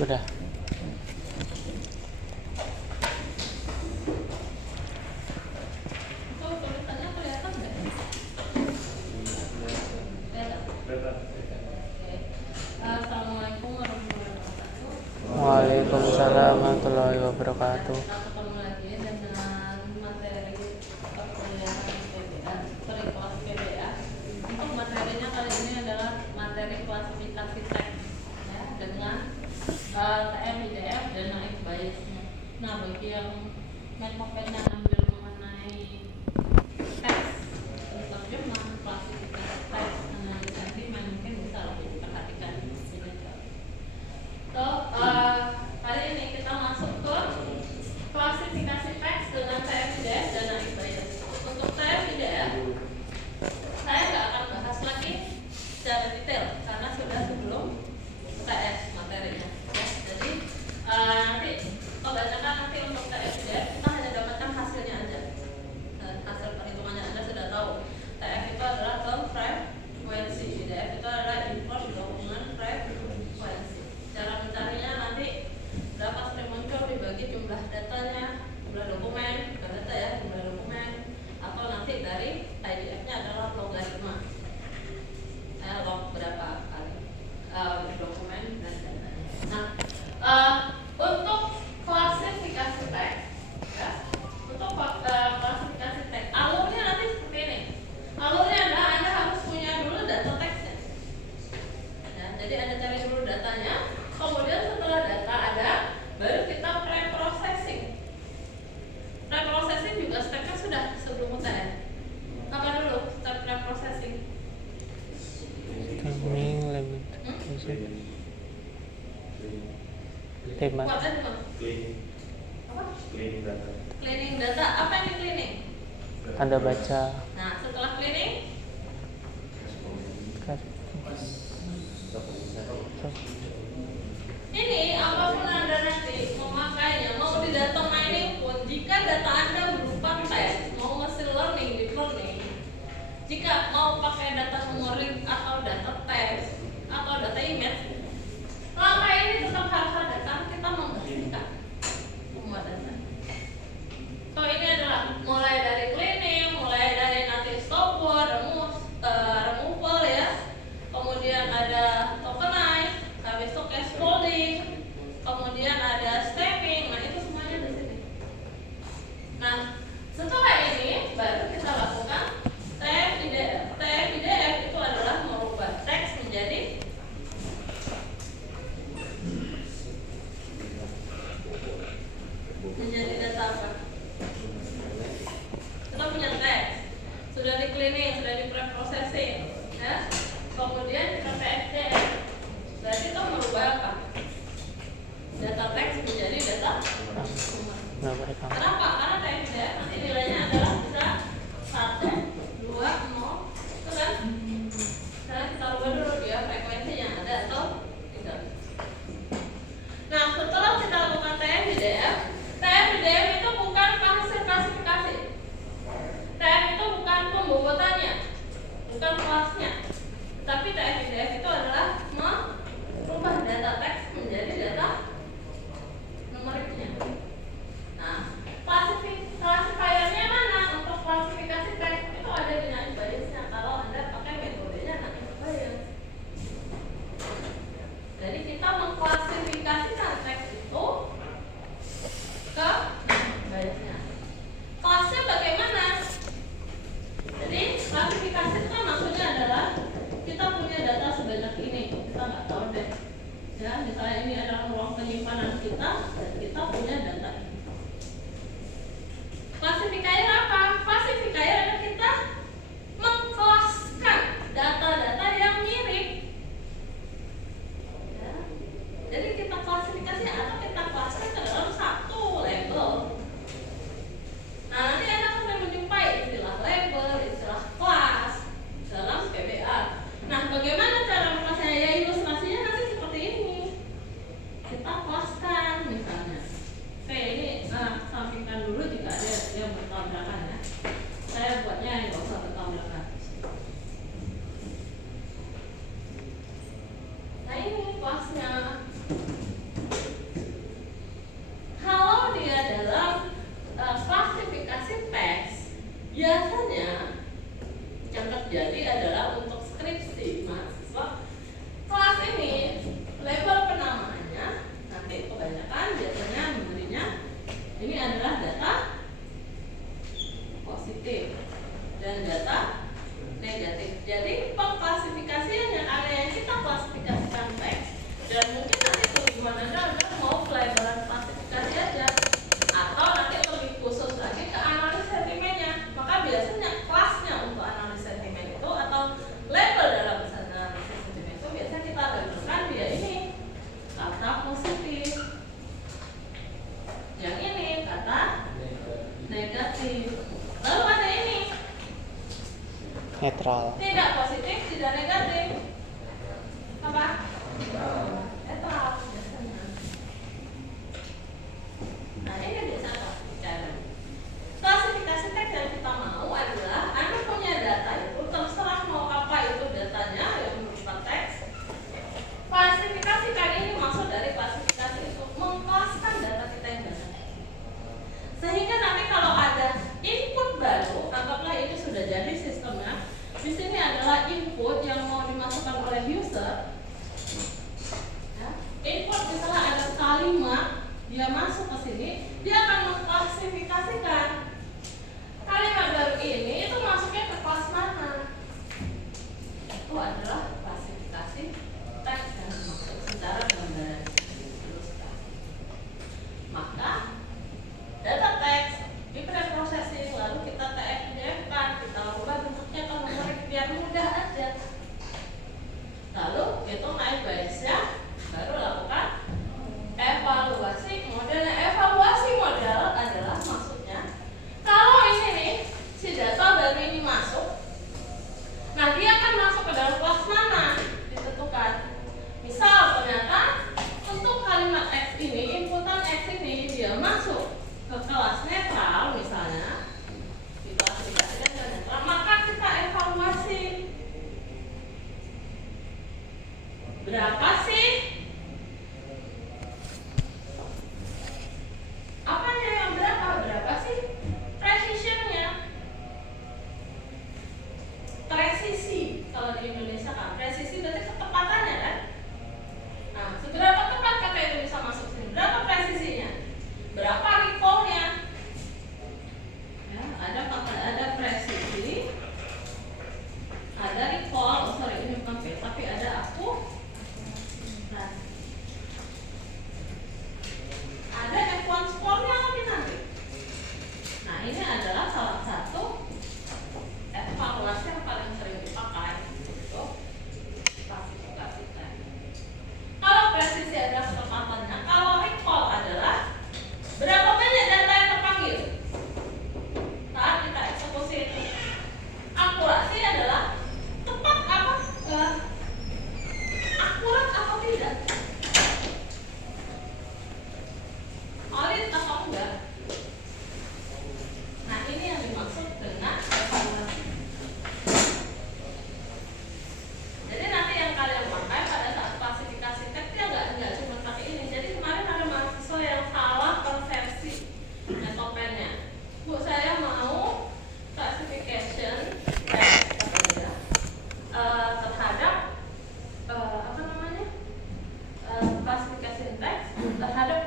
Sudah. Assalamualaikum warahmatullahi wabarakatuh. Waalaikumsalam warahmatullahi wabarakatuh. Kita ketemu lagi dengan materi perkuliahan PBA, kelas PBA. Untuk materinya kali ini adalah materi klasifikasi teks ya, dengan TF, IDF dan naik biasnya. Nah, bagi yang pengen ambil mengenai teks, terjemah, klasifikasi teks, analisis sentimen, mungkin bisa lebih diperhatikan. So, kali ini kita masuk ke klasifikasi teks dengan TF-IDF dan naik bias. Untuk TF-IDF, saya nggak akan bahas lagi secara detail karena sudah sebelum TF materinya. Ya, jadi nanti kebanyakan nanti untuk TF-IDF kita hanya dapatkan hasilnya aja. Hasil perhitungannya Anda sudah tahu. TF itu adalah term frekuensi, IDF itu adalah input dokumen frekuensi. Cara mencarinya nanti berapa sering muncul dibagi jumlah datanya, jumlah dokumen, bukan data ya, jumlah dokumen, atau nanti dari IDF-nya adalah logaritma. Log berapa kali dokumen dan datanya. Nah, untuk klasifikasi teks, ya, untuk klasifikasi teks, alurnya nanti seperti ini. Alurnya adalah Anda harus punya dulu data teksnya. Ya, jadi Anda cari dulu datanya. Kemudian setelah data ada, baru kita pre-processing. Pre-processing juga stepnya sudah sebelum UTN. Apa dulu step pre-processing? Timing limit. Tema. Cleaning data. Cleaning data. Apa yang di cleaning? Anda baca. Nah, setelah cleaning, ini apapun Anda nanti memakainya, mau di data mining pun, jika data Anda berupa teks, mau machine learning, deep learning, jika mau pakai data numerik atau data teks atau data image, langkah ini tetap harus ada karena kita membersihkan semua data. So ini adalah mulai dari cleaning, mulai dari nanti stopword, removal ya, kemudian ada tokenize, habis itu cache folding, kemudian ada stepping. Nah itu semuanya di sini. Nah setelah ini baru kita lakukan TF-IDF. TF-IDF itu adalah merubah teks menjadi data apa? Kita punya teks, sudah di cleaning, sudah di pre-processing, ya. Kemudian kita TF-IDF. Berarti itu merubah apa? Data teks menjadi data number. Kenapa? Karena TF-IDF nanti nilainya adalah bisa 1, 2, 0, itu kan? Sekarang kita rubah dulu dia frekuensi yang ada atau tidak. Nah, setelah kita lakukan TF-IDF, TF-IDF itu bukan hasil klasifikasi. TF itu bukan pembobotannya, bukan kelasnya. Tapi TF-IDF itu adalah merubah data teks menjadi data numeriknya. Nah, klasifiernya mana? jadi adalah untuk skripsi mahasiswa kelas ini label penamaannya nanti kebanyakan biasanya memberinya ini adalah data positif dan data negatif. Jadi pengklasifikasian yang ada yang kita klasifikasikan teks dan mungkin nanti tujuan Anda mau pelajaran klasifikasi aja atau nanti lebih khusus lagi ke analis sentimennya. Maka biasanya kelasnya untuk analis sentimen itu atau label dalam analis sentimen itu biasanya kita labelkan dia ini kata positif, yang ini kata negatif. Lalu ada ini Netral. tidak positif, tidak negatif. Apa? Netral biasanya. Nah ini biasa cara. Klasifikasi teks yang kita mau adalah Anda punya data itu terserah mau apa itu datanya yang berupa teks. Klasifikasi kali ini maksud dari klasifikasi itu mengkelaskan data kita yang ada. Sehingga nanti kalau ada input baru, anggaplah ini sudah jadi sistemnya. Di sini adalah input yang mau dimasukkan oleh user. Ya, input misalnya ada kalimat, dia masuk ke sini, dia akan mengklasifikasikan kalimat baru ini itu masuknya ke kelas mana. Itu adalah klasifikasi teks yang dimaksud secara gambaran. Maka data teks di preprocessing lalu kita TF-kan, kita ubah bentuknya ke numerik biar mudah aja. Lalu itu naik biasnya baru lakukan evaluasi modelnya. Evaluasi model adalah maksudnya kalau ini nih si data baru ini masuk, nah dia akan masuk ke dalam kelas mana ditentukan. Misal ternyata untuk kalimat X ini, inputan X ini dia masuk ke kelas netral misalnya, diklasifikasikan ke netral, maka kita evaluasi berapa sih apanya yang berapa sih precisionnya, presisi. Kalau di Indonesia kan presisi berarti ketepatannya kan. Nah, seberapa tepat kata itu bisa masuk sini, berapa presisinya, berapa recall-nya ya, ada presisi, ada recall, ini bukan P tapi ada aku. Nah, ada F1 score-nya lagi nanti. Nah, ini adalah salah satu evaluasi yang paling sering dipakai untuk klasifikasi teks. Kalau presisi adalah ketepatannya, kalau recall adalah berapa banyak data yang terpanggil saat kita eksekusi itu. Akurasi adalah tepat apa? Akurat atau tidak? Valid atau enggak? Nah, ini yang dimaksud dengan evaluasi. Jadi nanti yang kalian pakai pada saat klasifikasi teks ya enggak cuma pakai ini. Jadi kemarin ada mahasiswa yang salah persepsi metopennya. Bu, saya mau classification teks katanya terhadap apa namanya? Klasifikasi teks terhadap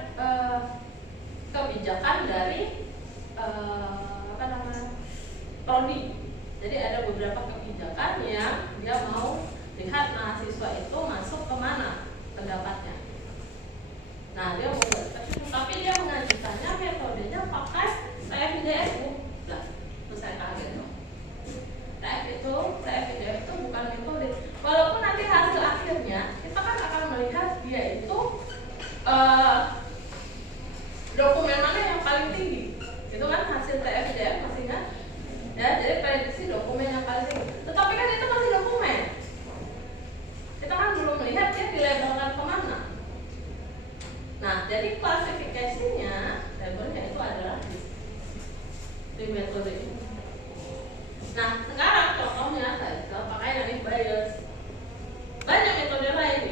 kebijakan dari apa namanya? prodi. Jadi ada beberapa kebijakan yang dia mau lihat mahasiswa itu masuk kemana pendapatnya. Nah, dia mau tapi dia mengajukannya metodenya pakai TF-IDF. Nah, terus saya kaget dong. TF-IDF itu bukan metode. Walaupun nanti hasil akhirnya kita kan akan melihat dia itu dokumen mana yang paling tinggi. Itu kan hasil TF-IDF masih kan? Ya, jadi prediksi dokumen yang paling tinggi. Tetapi kan itu masih dokumen. Kita kan belum melihat dia dilabelkan kemana. Nah, jadi klasifikasinya, labelnya itu adalah di metode ini. Nah, sekarang contohnya saya pakai dynamic bias. Banyak metode lain.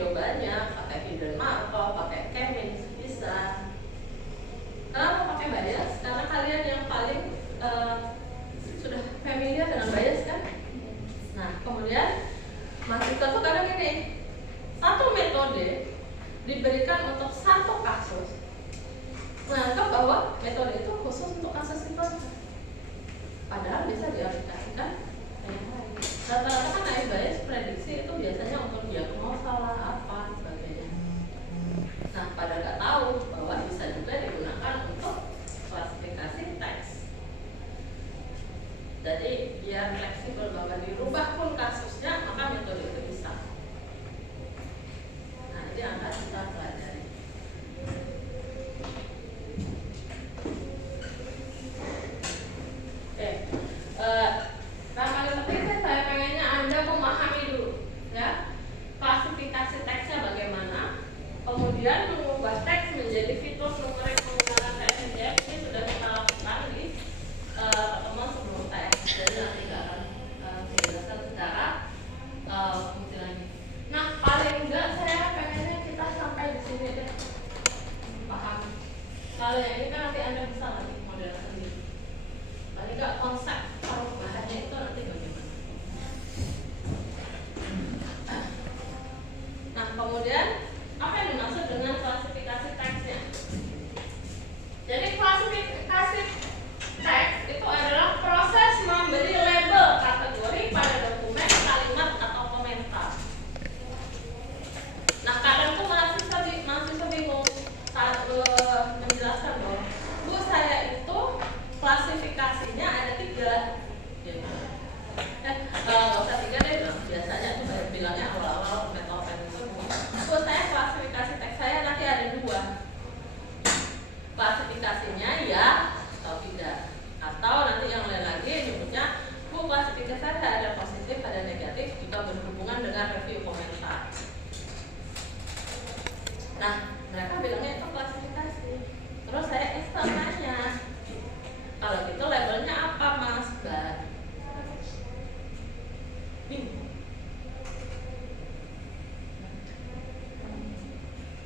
Rata-rata kan AI bias prediksi itu biasanya untuk diagnosa lah apa sebagainya. Nah, pada nggak tahu bahwa bisa juga digunakan untuk klasifikasi teks. Jadi biar fleksibel bahwa dirubah pun kasusnya, maka metode itu bisa. Nah, ini yang akan kita pelajari. Oke, nah paling penting saya pengennya Anda memahami dulu, ya, klasifikasi teksnya bagaimana, kemudian mengubah teks menjadi fitur numerik menggunakan TF-IDF. Ini sudah kita lakukan di pertemuan sebelum teks, jadi nanti nggak akan dijelaskan secara fungsi lagi. Nah, paling enggak saya pengennya kita sampai di sini deh, paham. Kalau yang ini kan nanti Anda bisa lagi model sendiri. Paling enggak konsep perubahannya itu nanti bagaimana. Nah, kemudian apa yang dimaksud dengan klasifikasi teksnya? Jadi klasifikasi teks itu adalah proses memberi label kategori pada dokumen, kalimat, atau komentar. Nah, kadang tuh mahasiswa bingung saat menjelaskan bahwa Bu, saya itu klasifikasinya ada 3. Nggak usah 3 deh, biasanya tuh bilangnya awal-awal metode itu. Bu, saya klasifikasi teks saya nanti ada 2. Klasifikasinya ya atau tidak, atau nanti yang lain lagi nyebutnya Bu, klasifikasi saya ada positif, ada negatif, juga berhubungan dengan review komentar. Nah, mereka bilangnya itu klasifikasi. Terus saya tanya, kalau gitu labelnya apa, Mas? Bingung.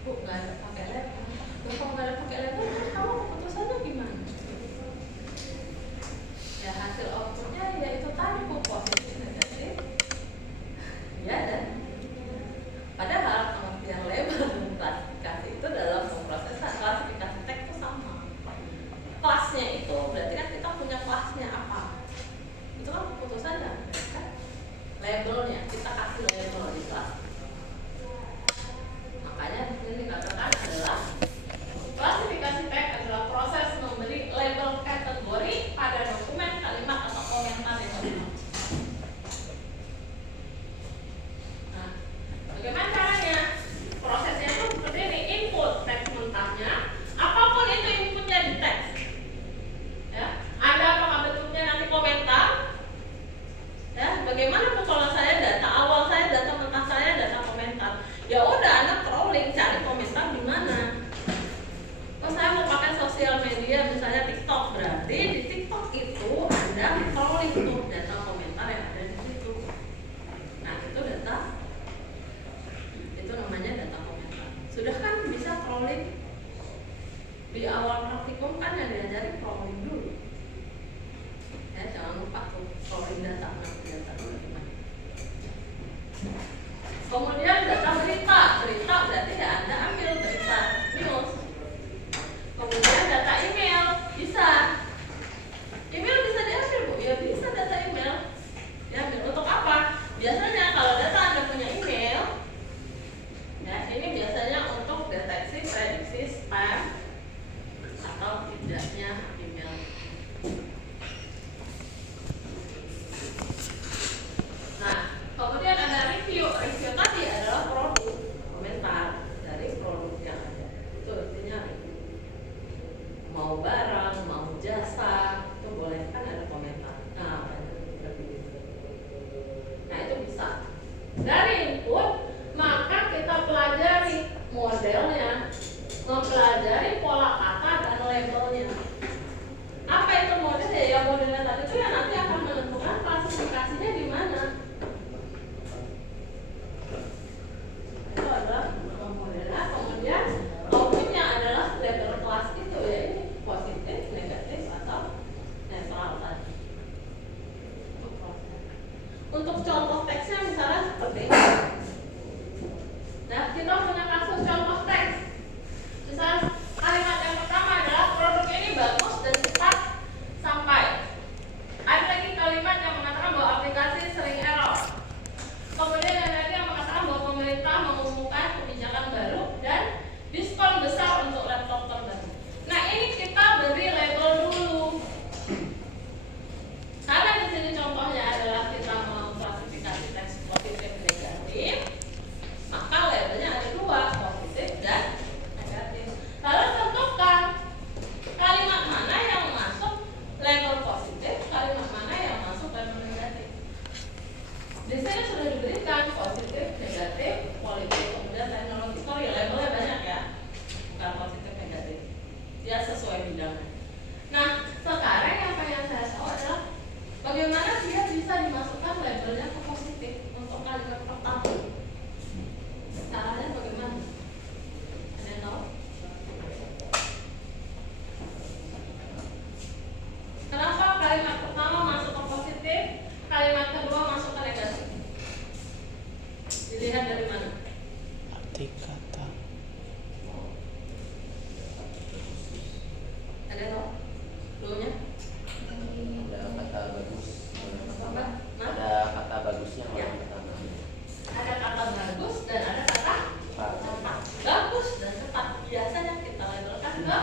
Bu, nggak ada pakai label. Kalau nggak ada pakai label, kamu keputusannya gimana? Ya, hasil outputnya ya itu tadi, Bu, positif, negatif. Ya, dan padahal pengertian label dan klasifikasi itu dalam proses klasifikasi teks itu sama. Kelasnya itu berarti kan kita punya kelasnya apa? Itu kan keputusannya, kan? Labelnya kita kasih label di kelas. Makanya di sini dikatakan adalah klasifikasi teks adalah proses memberi label kategori pada dokumen, kalimat, atau komentar yang dimaksud. Nah, bagaimana caranya? Prosesnya itu seperti ini: input teks mentahnya, apapun itu inputnya di teks. Ya, ada apakah bentuknya nanti komentar? Ya, bagaimana Bu kalau saya data awal saya, data mentah saya, data komentar? Ya udah, Anda crawling cari komentar di mana. Kalau saya mau pakai sosial media misalnya TikTok, berarti di TikTok itu Anda crawling tuh data komentar yang ada di situ. Nah, itu data, itu namanya data komentar. Sudah kan bisa crawling? Di awal praktikum kan yang diajari crawling dulu. Ya, jangan lupa tuh crawling data dulu gimana. Kemudian data berita berarti ya Anda ambil berita news. Kemudian data email bisa diambil Bu, ya bisa data email. Ya, untuk apa? Biasanya kalau data Anda punya email, ya ini biasanya untuk deteksi prediksi spam atau tidaknya email. Nah, kemudian ada review. Review tadi adalah produk, komentar dari produk yang ada. Itu artinya mau barang, mau jasa, itu boleh kan ada komentar. Nah, itu bisa. Dari input, maka kita pelajari modelnya, mempelajari pola kata dan labelnya. Apa itu modelnya? Ya modelnya tadi itu yang nanti akan menentukan klasifikasinya di mana. Itu adalah modelnya. Kemudian outputnya adalah label kelas itu, ya ini positif, negatif, atau netral tadi. Untuk contoh teksnya misalnya seperti ini. Nah, kita punya kasus contoh teks. Misal kalimat yang pertama adalah produk ini bagus dan cepat sampai. Ada lagi kalimat yang mengatakan bahwa aplikasi sering error. Di sini sudah diberikan positif, negatif, politik, kemudian teknologi. Sorry, labelnya banyak ya, bukan positif, negatif. Dia sesuai bidangnya. Nah, sekarang yang pengen saya tahu adalah bagaimana dia bisa dimasukkan labelnya ke positif untuk kalimat pertama. Caranya bagaimana? Ada yang tahu? Kenapa kalimat pertama masuk ke positif, kalimat kedua masuk ke negatif? Dilihat dari mana? Arti kata. Ada yang tahu? Dulunya? Ada kata bagus. Apa? Nah? Ada kata bagusnya Ya. yang pertama. Ada kata bagus dan ada kata cepat. Bagus dan cepat biasanya kita labelkan ke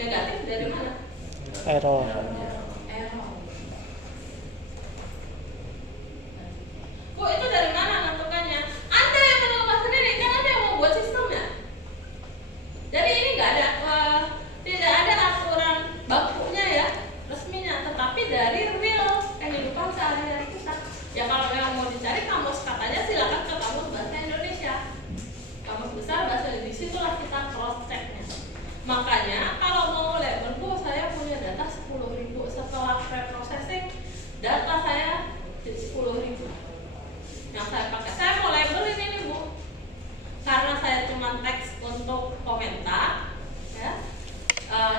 negatif dari mana? Error. Error. Bu, itu dari mana menentukannya? Anda yang menentukan sendiri, kan Anda yang mau buat sistemnya. Jadi ini nggak ada, tidak ada aturan bakunya ya, resminya, tetapi dari real kehidupan sehari-hari kita. Ya kalau yang mau dicari kamus katanya silakan ke kamus bahasa Indonesia. Kamus besar bahasa Indonesia, situlah kita cross checknya. Makanya kalau mau label, Bu, saya punya data 10.000 setelah pre-processing, data saya 10.000. Yang saya pakai, saya mau label ini nih, Bu. Karena saya cuma teks untuk komentar, ya.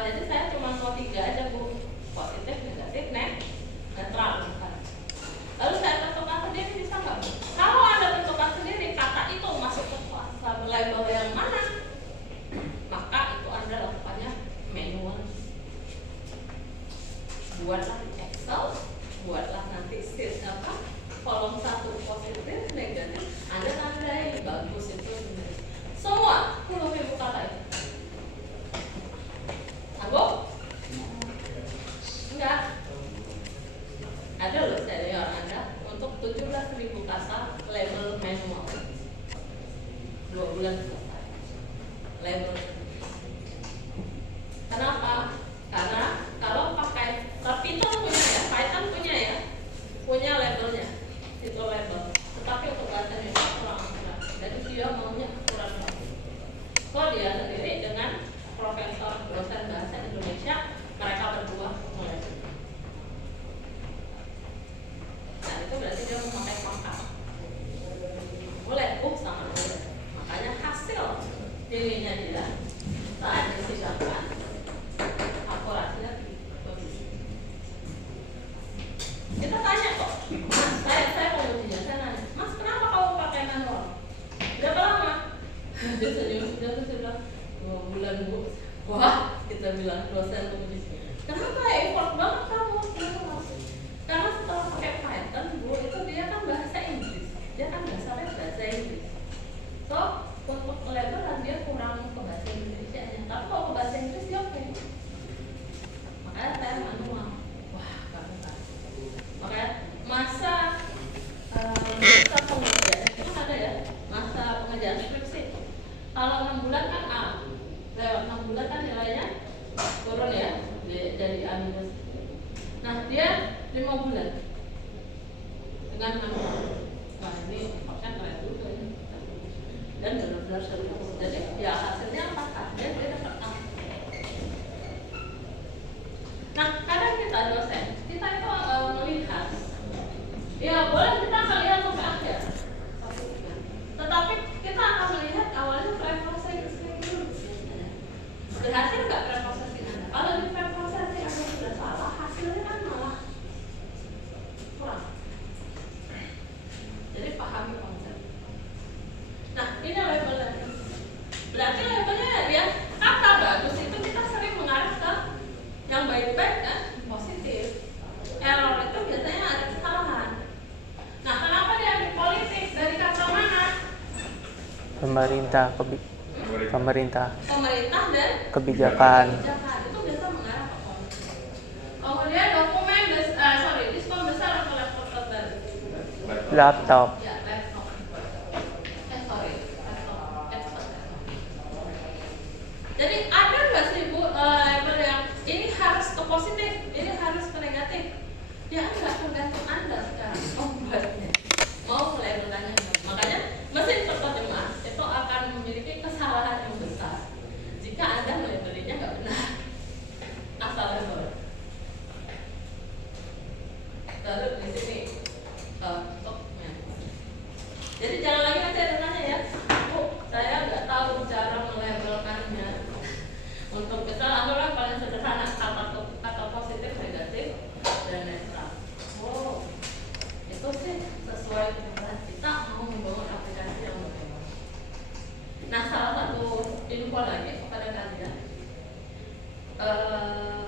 Jadi saya cuma mau 3 aja, Bu. Positif, negatif, netral. Lalu saya tentukan sendiri, bisa nggak, Bu? Kalau Anda tentukan sendiri kata itu masuk ke label yang mana, maka itu Anda lakukannya manual. Buatlah Excel, buatlah nanti sheet kolom 1 positif, negatif, Anda tandai bagus itu semua 10.000 kata itu. Sanggup? Enggak. Ada loh senior Anda untuk 17.000 kata label manual. 2 bulan selesai. Label. Kenapa? Karena kalau pakai Python punya ya, Python punya ya, punya labelnya, itu label. Tetapi untuk bahasa Indonesia kurang akurat. Jadi dia maunya akurat banget. Kok dia sendiri dengan profesor dosen bahasa Indonesia, mereka berdua mulai. Nah itu berarti dia memakai pangkat. Boleh, sama boleh. Makanya hasil pilihnya dia saat disidangkan akurasinya bagus. Kita tanya kok, Mas, saya mau ujinya, saya nanya, Mas kenapa kamu pakai manual? Berapa lama? Dia senyum, sudah 2 bulan, Bu. Wah, kita bilang dosen uji. Kenapa effort banget kamu? Karena setelah pakai Python, Bu, itu dia kan bahasa Inggris. Dia kan dasarnya bahasa Inggris. So, untuk labelan dia kurang ke bahasa Indonesia nya. Tapi kalau ke bahasa Inggris dia oke. Makanya saya manual. Wah, kamu kan. Makanya masa pengerjaan itu kan ada ya, masa pengerjaan skripsi. Kalau 6 bulan kan A, lewat 6 bulan kan nilainya turun ya, dari A minus. Nah dia 5 bulan dengan manual. Wah ini kan keren juga ya. Dan benar-benar seru. Jadi ya hasilnya apakah dia dapat A. Nah kadang kita dosen, kita itu melihat, ya boleh kita melihat sampai akhir, tetapi kita akan melihat awalnya pre-processing dulu. Berhasil nggak pre-processing Anda? Kalau di pre-processing Anda sudah salah, hasilnya kan malah kurang. Jadi pahami konsep. Nah ini labelnya. Berarti labelnya dia kata bagus itu kita sering mengarah ke yang baik-baik kan, positif. Error itu biasanya ada kesalahan. Nah kenapa dia ambil politik? Dari kata mana? Pemerintah, pemerintah, Pemerintah dan kebijakan. itu biasa mengarah ke politik. Kemudian dokumen diskon besar atau laptop terbaru? Laptop. Ya, laptop. Laptop. Jadi ada nggak sih Bu label yang ini harus ke positif, ini harus ke negatif? Ya enggak. taruh di sini. Stoknya. Jadi jangan lagi nanti ada nanya ya, Bu, saya nggak tahu cara melabelkannya. Untuk kita adalah paling sederhana kata positif, negatif, dan netral. Oh, itu sih sesuai kebutuhan kita mau membangun aplikasi yang bagaimana. Nah, salah satu info lagi kepada kalian,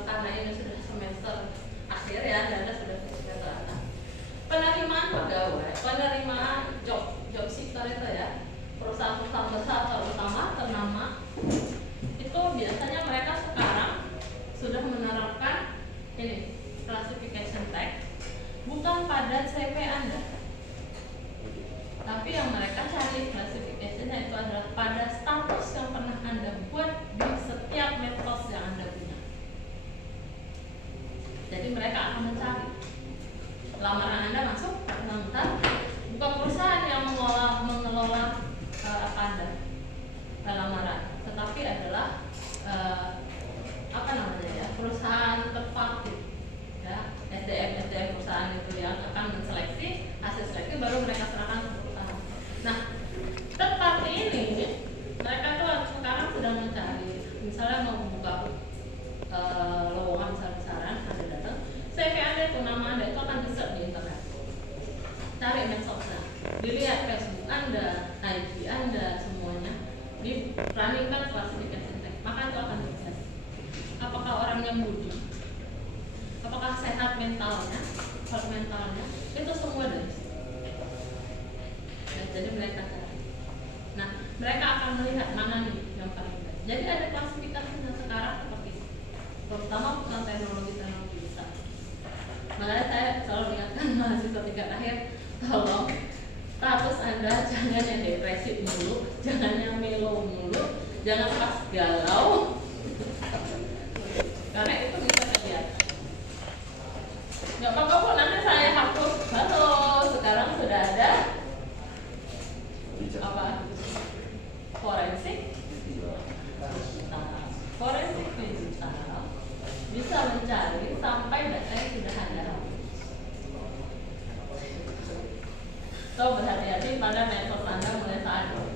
karena ini sudah semester akhir ya, dan sudah semester atas. Penerimaan pegawai, penerimaan job seeker itu ya, perusahaan-perusahaan besar terutama ternama, itu biasanya mereka sekarang sudah menerapkan ini classification tag bukan pada CV Anda, tapi yang mereka cari classification-nya itu adalah pada status yang pernah Anda buat di setiap medsos yang Anda punya. Jadi mereka akan mencari lamaran Anda masuk, bentar, bukan perusahaan yang mengelola Anda lamaran, tetapi adalah perusahaan third party ya, SDM perusahaan itu yang akan menseleksi, hasil seleksi baru mereka serahkan ke perusahaan. Nah, third party ini mereka tuh sekarang sedang mencari, misalnya mau membuka lowongan besar-besaran, Anda datang, CV Anda itu, nama Anda itu akan di-search di internet, cari medsosnya, dilihat Facebook Anda, IG Anda, semuanya dirunningkan classification tag, maka itu akan dilihat apakah orangnya budi, apakah sehat mentalnya, health mentalnya, itu semua dari situ. Ya, jadi mereka cari. Nah, mereka akan melihat mana nih yang paling baik. Jadi ada klasifikasinya sekarang seperti itu, terutama tentang teknologi besar. Makanya saya selalu ingatkan mahasiswa tingkat akhir, tolong status Anda jangan yang depresif mulu, jangan yang melo mulu, jangan pas galau, karena itu bisa kelihatan. Nggak apa-apa kok, nanti saya hapus. Halo, sekarang sudah ada apa? Forensik digital bisa mencari sampai data yang sudah Anda hapus. So, berhati-hati pada medsos Anda mulai saat ini.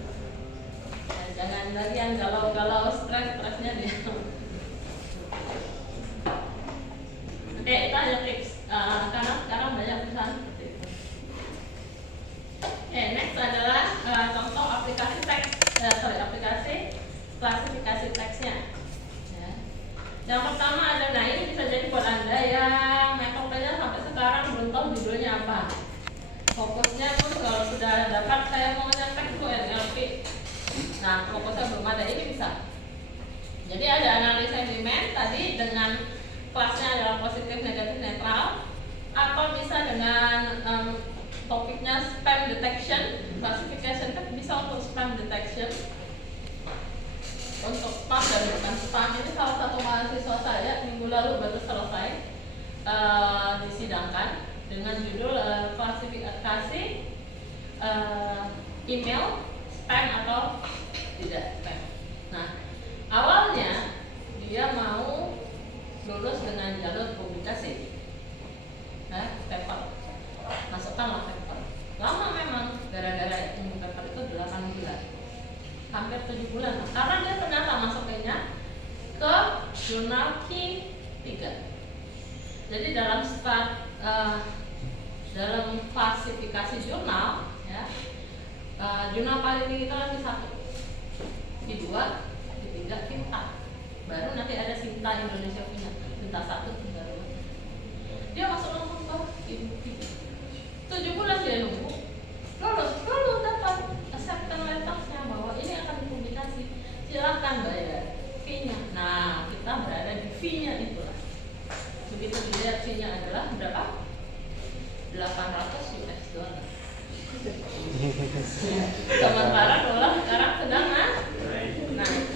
Jangan lagi yang galau-galau, stresnya dia. Oke, itu hanya tips karena sekarang banyak perusahaan seperti itu. Oke, next adalah contoh aplikasi teks, aplikasi klasifikasi teksnya. Ya. Yang pertama ada, nah ini bisa jadi buat Anda yang metodenya sampai sekarang belum tahu judulnya apa. Fokusnya pun kalau sudah dapat saya mau nyampe itu NLP. Nah, fokusnya belum ada, ini bisa. Jadi ada analisa sentimen tadi dengan kelasnya adalah positif, negatif, netral, atau bisa dengan topiknya spam detection, classification kan bisa untuk spam detection, untuk spam dan bukan spam. Ini salah satu mahasiswa saya minggu lalu baru selesai disidangkan dengan judul klasifikasi email spam atau tidak spam. Nah, awalnya dia mau lulus dengan jalur publikasi, paper, masukkanlah paper. Lama memang, gara-gara paper itu 8 bulan, hampir 7 bulan, karena dia ternyata masuknya ke jurnal Q3. Jadi dalam dalam klasifikasi jurnal, ya, jurnal paling tinggi itu lagi 1, Q2, Q3, Q4. Baru nanti ada Sinta Indonesia punya, Sinta 1, Sinta 2. Dia masuk langsung ke Q3. 7 bulan dia nunggu, lalu dapat acceptance letter-nya bahwa ini akan dipublikasi, silakan bayar fee-nya. Nah, kita berada di fee-nya itulah. Begitu dilihat fee-nya adalah berapa? $800. Sementara dolar sekarang sedang naik.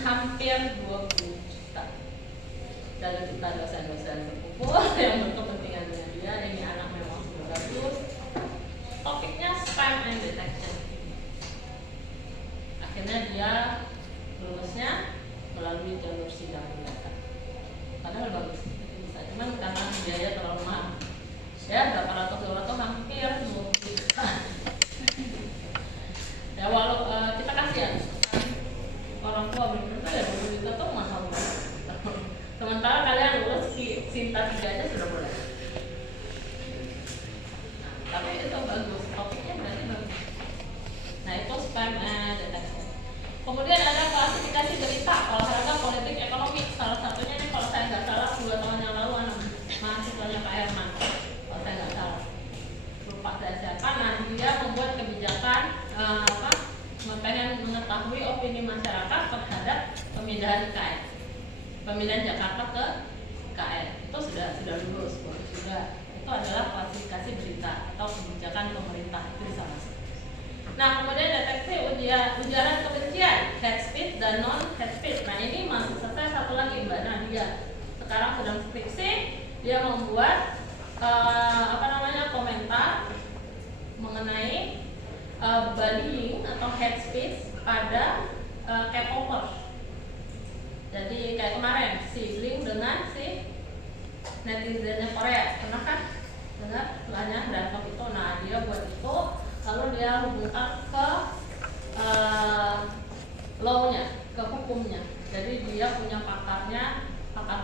Tapi itu bagus, topiknya berarti bagus. Nah itu spam detection. Kemudian ada klasifikasi berita olahraga, politik, ekonomi. Salah satunya ini kalau saya nggak salah 2 tahun yang lalu anak mahasiswanya Pak Herman, kalau saya nggak salah, lupa saya siapa. Nah dia membuat kebijakan pengen mengetahui opini masyarakat terhadap pemindahan IKN, pemindahan Jakarta ke IKN. Itu sudah lulus, bagus juga. Itu adalah klasifikasi berita atau kebijakan pemerintah, itu bisa masuk. Nah kemudian deteksi ujaran kebencian, hate speech dan non hate speech. Nah ini mahasiswa saya satu lagi Mbak Nadia, sekarang sedang skripsi, dia membuat komentar mengenai bullying atau hate speech pada K-popers. Jadi kayak kemarin si Blink dengan si netizennya Korea, pernah kan dengar istilahnya berantem itu? Nah dia buat itu, lalu dia hubungkan ke law-nya, ke hukumnya. Jadi dia punya pakar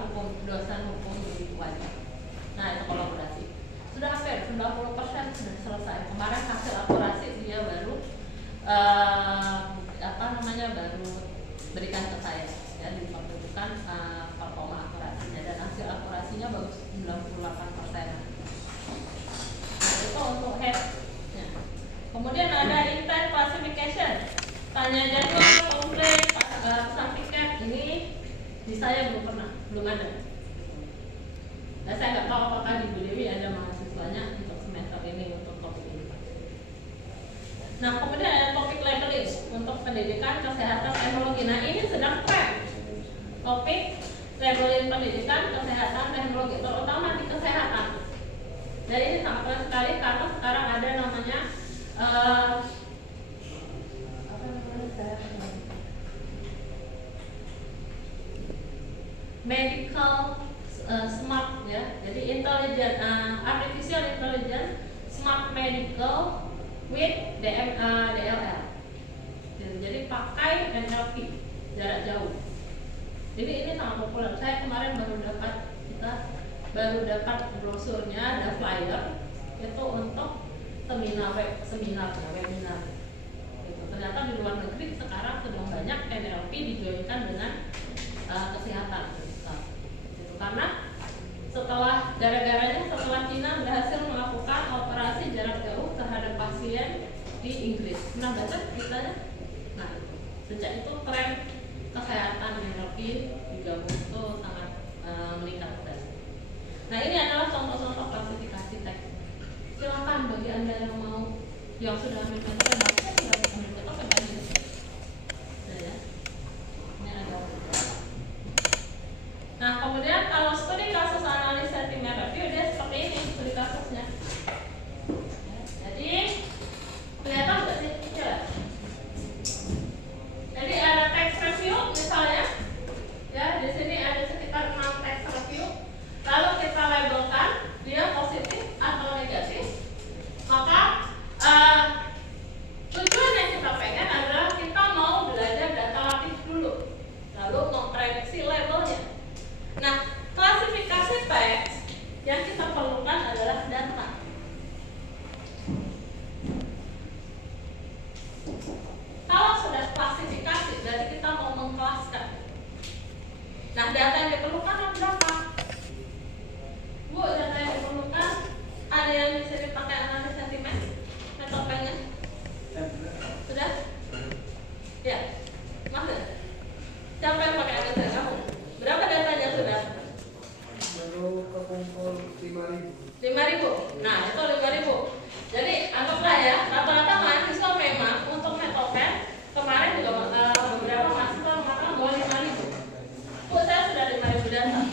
hukum, dosen hukum di wajah. Nah itu kolaborasi. Sudah hampir 90% sudah selesai. Kemarin hasil akurasi dia baru baru berikan ke saya, ya, dipertunjukkan performa akurasinya, dan hasil akurasinya bagus 98%. Nah itu untuk head. Kemudian ada intent classification, tanya jadwal, komplain, pesan tiket. Ini di saya belum ada. Nah, saya nggak tahu apakah di Bu Dewi ada mahasiswanya untuk semester ini untuk topik ini. Nah kemudian ada topik labeling untuk pendidikan, kesehatan, teknologi. Nah ini sedang tren topik labeling pendidikan, kesehatan, teknologi, terutama di kesehatan. Dan ini sangat keren sekali karena sekarang ada namanya medical smart, ya. Jadi artificial intelligence smart medical with DLL. Jadi pakai NLP jarak jauh. Jadi ini sangat populer. Saya kemarin baru dapat brosurnya, ada flyer itu untuk webinar. Gitu. Ternyata di luar negeri sekarang sedang banyak NLP dijoinkan dengan kesehatan. Gitu. Karena setelah Cina berhasil melakukan operasi jarak jauh terhadap pasien di Inggris. Pernah baca beritanya? Nah, sejak itu tren kesehatan NLP digabung itu sangat meningkat. Nah ini adalah contoh-contoh klasifikasi teks. Silakan bagi Anda yang mau, yang sudah ambil metode, saya sudah ambil metode bagi. Ya. Ini ada. Nah kemudian kalau studi kasus analis sentiment review, dia seperti ini studi kasusnya. Ya, jadi kelihatan nggak sih? Jelas. Jadi ada text review misalnya, ya di sini ada sekitar 6 text review. Lalu kita labelkan dia positif atau negatif, maka tujuan yang kita pengen adalah kita mau belajar data latih dulu, lalu memprediksi labelnya. Nah, klasifikasi teks yang kita perlukan adalah data. Kalau sudah klasifikasi, berarti kita mau mengkelaskan. Nah, data yang diperlukan ada berapa? Bu, data yang diperlukan ada yang bisa dipakai analis sentimen atau pengen? Sudah? Ya, maksud? Siapa yang pakai analis sentimen? Kamu? Berapa datanya sudah? Baru kekumpul 5.000. 5.000. Nah, itu 5.000. Jadi anggaplah ya, rata-rata mahasiswa memang untuk metopen kemarin juga beberapa mahasiswa mengatakan bahwa 5.000. Bu, saya sudah 5.000 data.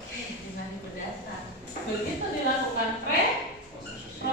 Oke, 5.000 data. Begitu dilakukan pre-processing,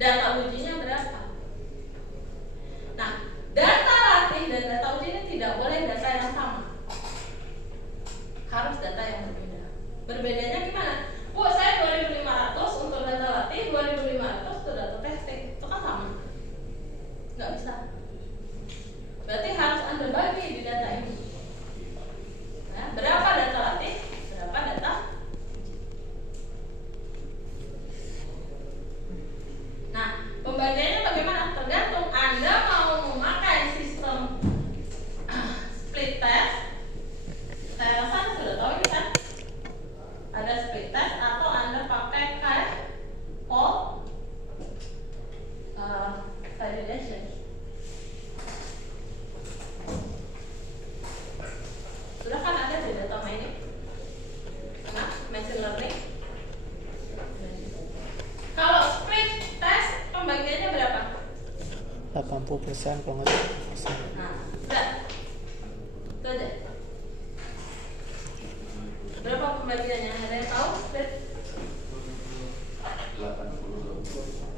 data ujinya berapa. Nah, data latih dan data uji ini tidak boleh data yang sama, harus data yang berbeda. Berbedanya gimana? Bu, saya 2.500 untuk data latih, 2.500 untuk data testing, itu kan sama? Nggak bisa. Berarti harus Anda bagi di data ini. Nah, berapa data latih, berapa data uji. Nah, pembagiannya bagaimana? Tergantung Anda mau memakai sistem split test. Saya rasa Anda sudah tahu ini kan? Ada split test atau Anda pakai whole validation. Sudah kan ada di data mining? Nah, machine learning. Kalau split test pembagiannya berapa? 80% kalau nggak 70%. Nah, udah. Itu aja. Berapa pembagiannya? Ada yang tahu? Split?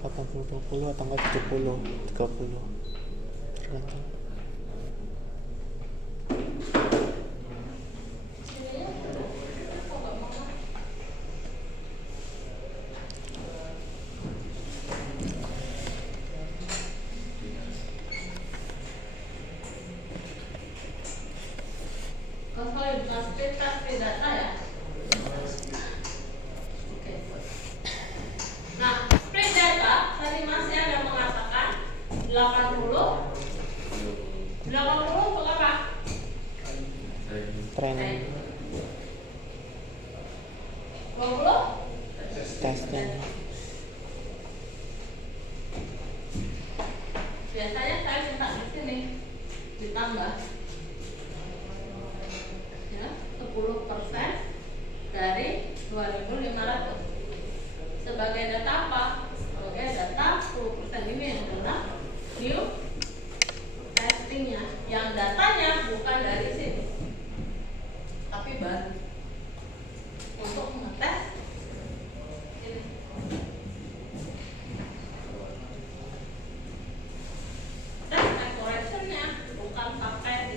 80-20 atau enggak 70-30 tergantung. Kalau bukan split test data ya. Oke. Nah, split data tadi masih ada mengatakan 80 untuk apa? Training, 20 testing. biasanya saya minta di sini ditambah ya 10% dari 2.500 sebagai data apa? Sebagai data 10% ini yang adalah new testingnya, yang datanya bukan dari sini tapi baru untuk mengetes ini. Tes accuracy-nya bukan pakai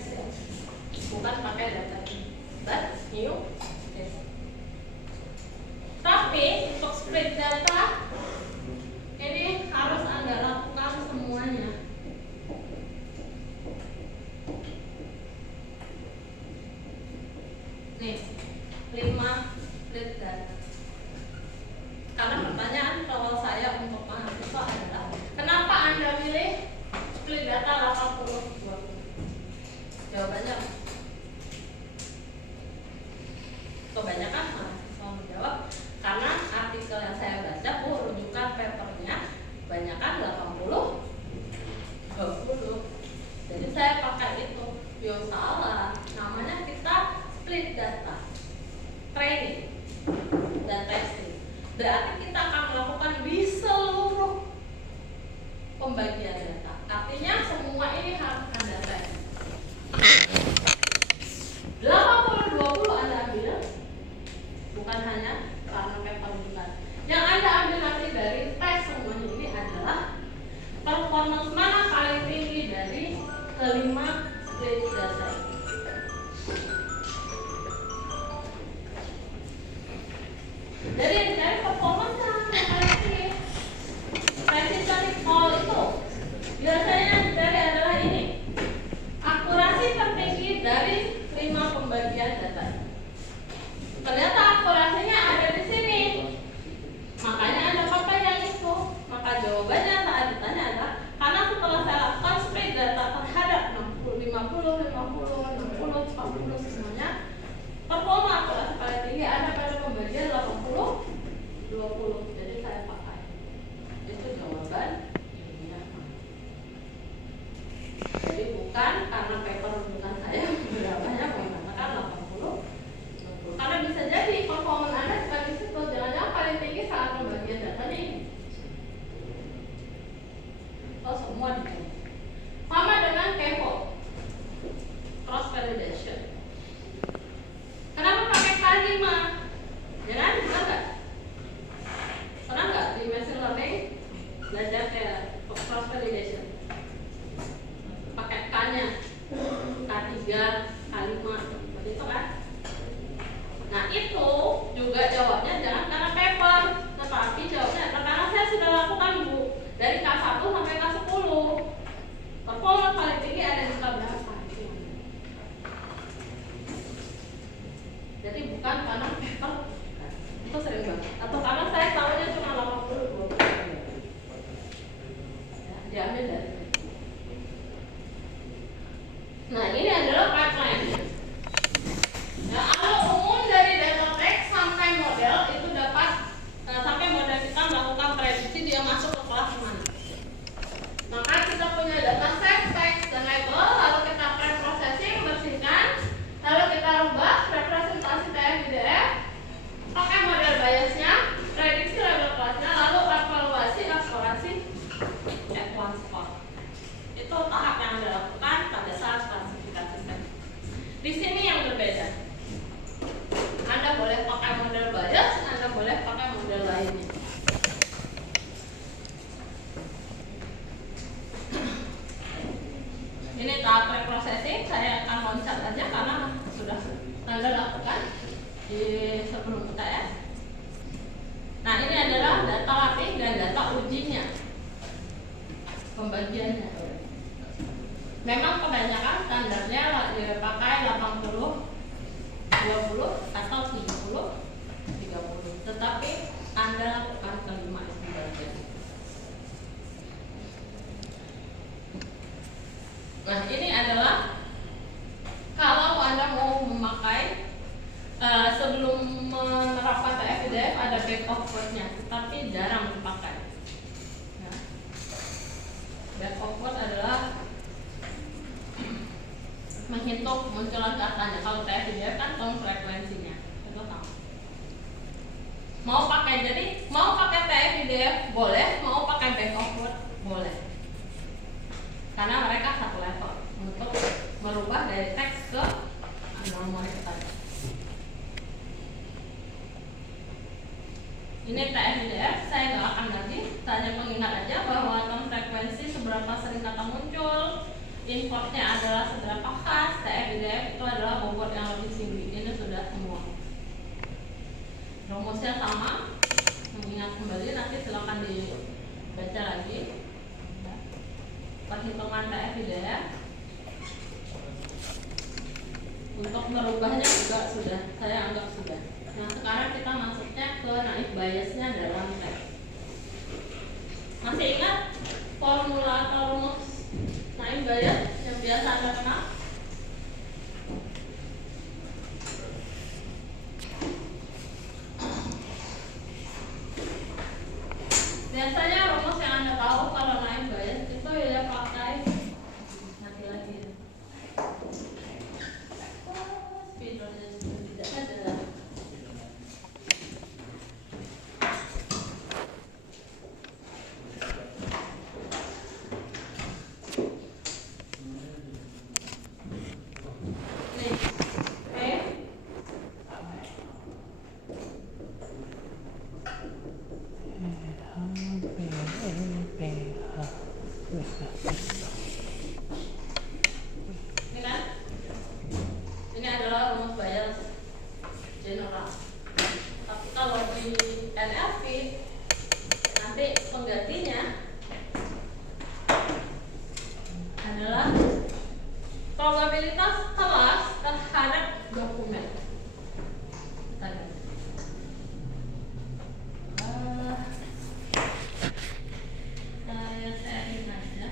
belajar kayak cross validation. Pakai K-nya, K3, K5, seperti itu kan? Nah itu juga jawabnya jangan karena paper, tetapi jawabnya karena saya sudah lakukan Bu dari K1 sampai K10. Performa paling tinggi ada di K berapa? Jadi bukan karena paper, itu sering banget. Atau karena saya tahunya cuma 80 ya, diambil dari. Nah ini adalah pipeline. Ya, kalau umum dari data teks sampai model itu dapat sampai model kita melakukan prediksi dia masuk ke kelas mana. Maka kita punya data set, teks, dan label, lalu kita pre-processing, bersihkan, lalu kita rubah representasi TF-IDF, pakai model biasnya, prediksi label kelasnya, lalu evaluasi eksplorasi F1 score. Itu tahap yang dilakukan pada saat klasifikasi set. Di sini yang berbeda. Anda boleh pakai model bias, Anda boleh pakai model lainnya. Ini tahap pre-processing, saya akan loncat aja karena sudah Anda lakukan di sebelum UTS. Nah ini adalah data latih dan data ujinya, pembagiannya. Memang kebanyakan standarnya pakai 80, 20 atau 70, 30. Tetapi Anda lakukan kelima itu bagian. Nah ini adalah kalau Anda mau memakai sebelum menerapkan TF-IDF ada back of word-nya, tetapi jarang dipakai. Ya. Back of word adalah menghitung munculan katanya. Kalau TF-IDF kan tone frekuensinya, itu tahu. Mau pakai TF-IDF boleh, mau pakai back of word boleh. Karena mereka satu level untuk merubah dari teks ke numerik tadi. Ini TF-IDF, saya nggak akan ganti, hanya mengingat aja bahwa tone frekuensi seberapa sering kata muncul, importnya adalah seberapa khas, TF-IDF itu adalah bobot yang lebih tinggi. Ini sudah semua. Rumusnya sama, mengingat kembali nanti silakan dibaca lagi. Perhitungan TF-IDF untuk merubahnya juga sudah, saya anggap sudah. Nah sekarang kita masuknya ke naik biasnya dalam teks. Masih ingat formula atau rumus naik bias yang biasa Anda kenal? Biasanya rumus yang Anda tahu kalau naik bias itu ya pakai nanti lagi. Speedrunnya tidak ada. Ini adalah rumus bias general. Tapi kalau di NLP nanti penggantinya adalah probabilitas kelas terhadap dokumen. Saya sharing aja.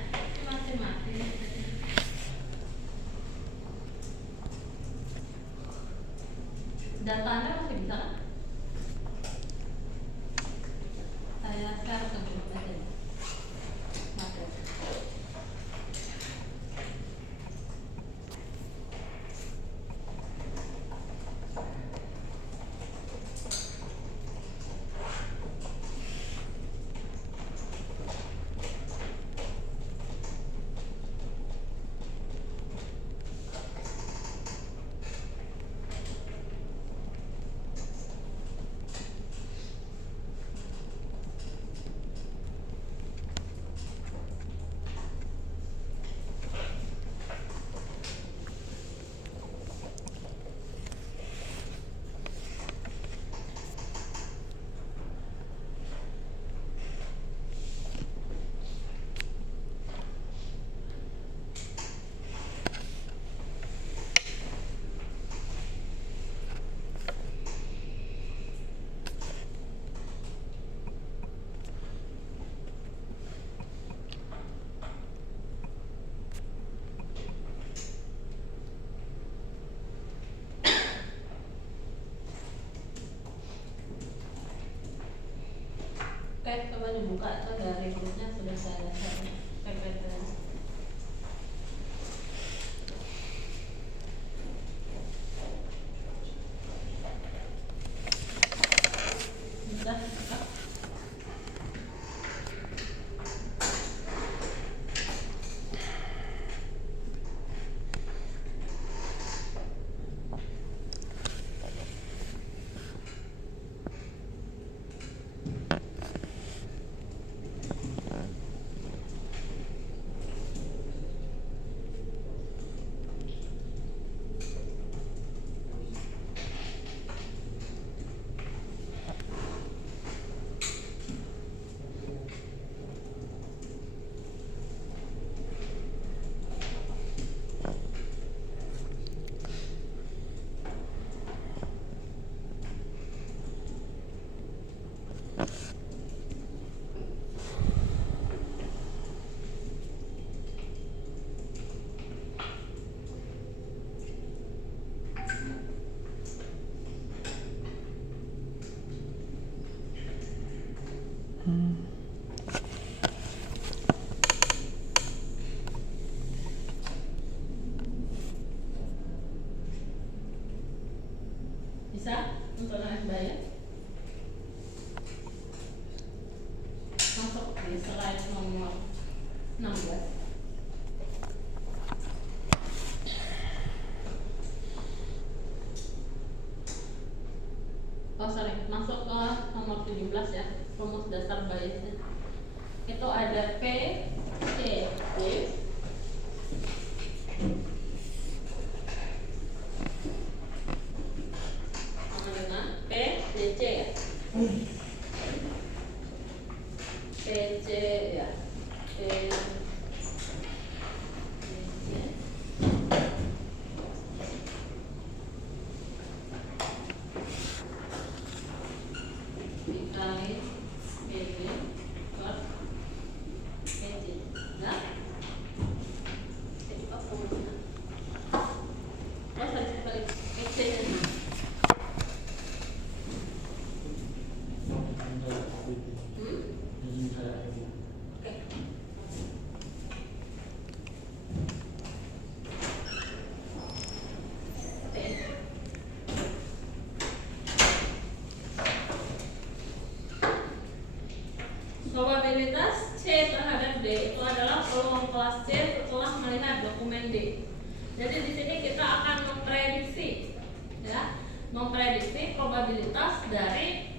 coba dibuka itu dari grupnya sudah saya share PPT. Sudah. Bisa untuk naik bayar masuk di slide nomor 16. Oh sorry, masuk ke nomor 17 ya, rumus dasar biasnya. Itu ada P, C, D sama dengan P, D, C ya. P, C ya. P, D, C. Dikali PB per PJ. Nah, jadi apa maksudnya? Oh, saya balik PJ nya. Oke. Probabilitas C terhadap D itu adalah peluang kelas C setelah melihat dokumen D. Jadi di sini kita akan memprediksi, ya, memprediksi probabilitas dari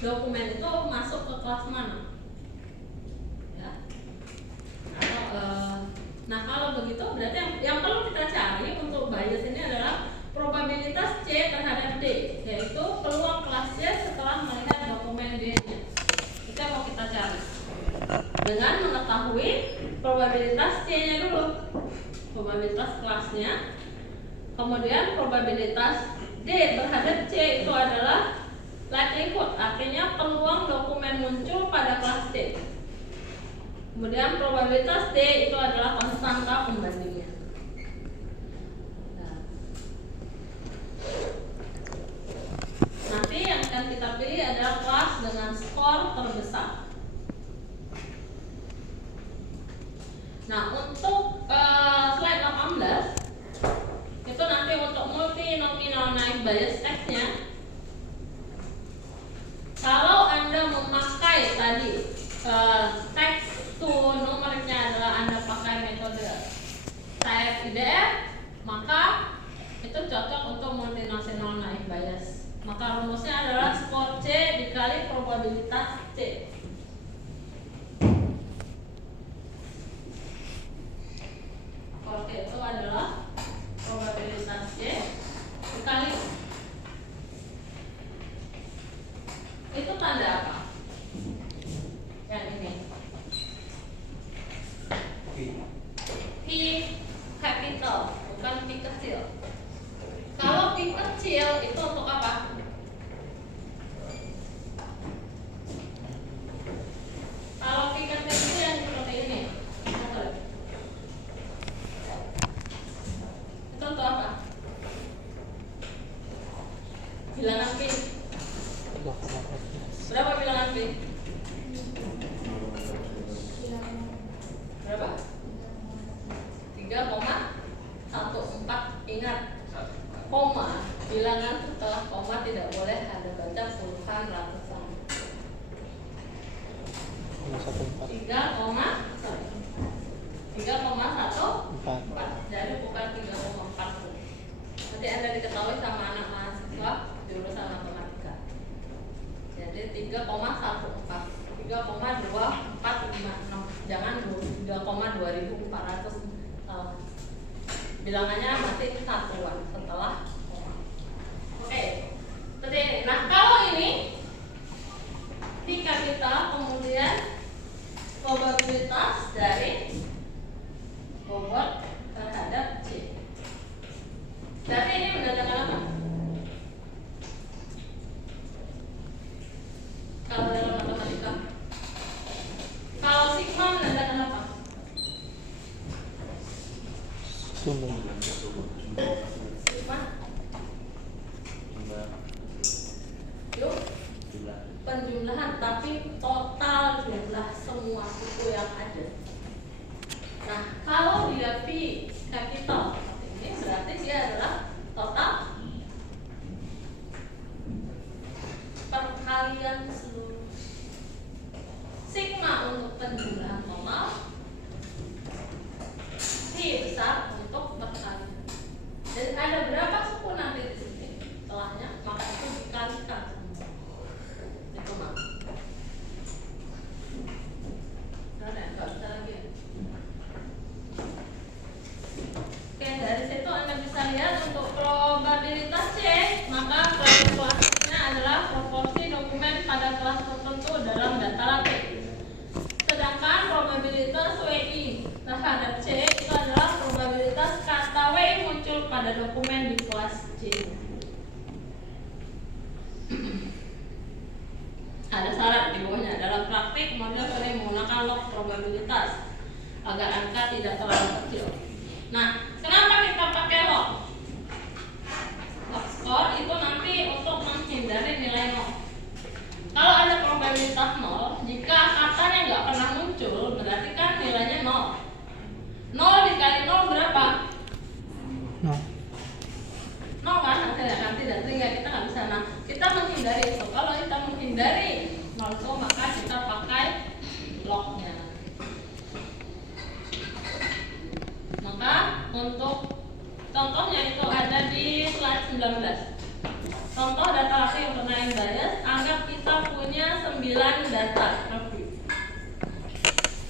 dokumen itu masuk ke kelas mana. Ya. Nah kalau begitu berarti yang perlu kita cari untuk bias ini adalah probabilitas C terhadap D, yaitu peluang kelas C setelah melihat dokumen D-nya. Itu yang mau kita cari dengan mengetahui probabilitas C-nya dulu, probabilitas kelasnya, kemudian probabilitas D terhadap C itu adalah likelihood, artinya peluang dokumen muncul pada kelas D. Kemudian probabilitas D itu adalah konstanta pembandingnya. Nanti yang akan kita pilih adalah kelas dengan skor terbesar. Nah, untuk slide 18 itu nanti untuk multinominal naik bias X-nya. Kalau Anda memakai tadi text to numeriknya adalah Anda pakai metode type IDF, maka itu cocok untuk multinasional naik bias. Maka rumusnya adalah skor C dikali probabilitas C. Skor C itu adalah probabilitas C dikali, itu tanda apa? Yang ini P capital, bukan P kecil. Kalau P kecil itu untuk apa? 3,2456. Jangan 3,2400. Bilangannya masih satuan setelah koma. Oke. Seperti ini. Nah, kalau ini jika kita kemudian probabilitas dari bobot terhadap C. Berarti ini menandakan apa? Kalau dalam matematika, kalau sigma menandakan apa? Jumlah. Sigma Jumlah. yuk Jumlah. penjumlahan, tapi total jumlah semua suku yang ada. Nah, kalau dia P capital ini berarti dia adalah total perkalian seluruh. Sigma untuk penjumlahan total, P besar untuk perkalian. Dan ada berapa suku nanti di sini setelahnya, maka itu dikalikan semua. Itu mah. Nggak bisa lagi ya? Oke, dari situ Anda bisa lihat untuk probabilitas C, maka kalkulasinya adalah proporsi dokumen pada kelas tertentu dalam data latih. Sedangkan probabilitas WI terhadap C itu adalah probabilitas kata WI muncul pada dokumen di kelas C. Ada syarat di bawahnya. Dalam praktik, model sering menggunakan log probabilitas agar angka tidak terlalu kecil. Nah, kenapa kita pakai log? Log score itu nanti untuk menghindari nilai 0. Kalau ada probabilitas 0, jika katanya nggak pernah muncul, berarti kan nilainya 0. 0 dikali 0 berapa? No. 0 kan? Nanti sehingga kita nggak bisa. Nah, kita menghindari itu. Kalau kita menghindari 0 itu, maka kita pakai lognya. Maka untuk contohnya itu ada di slide 19. Contoh data latih overnight bias, anggap kita punya 9 data review.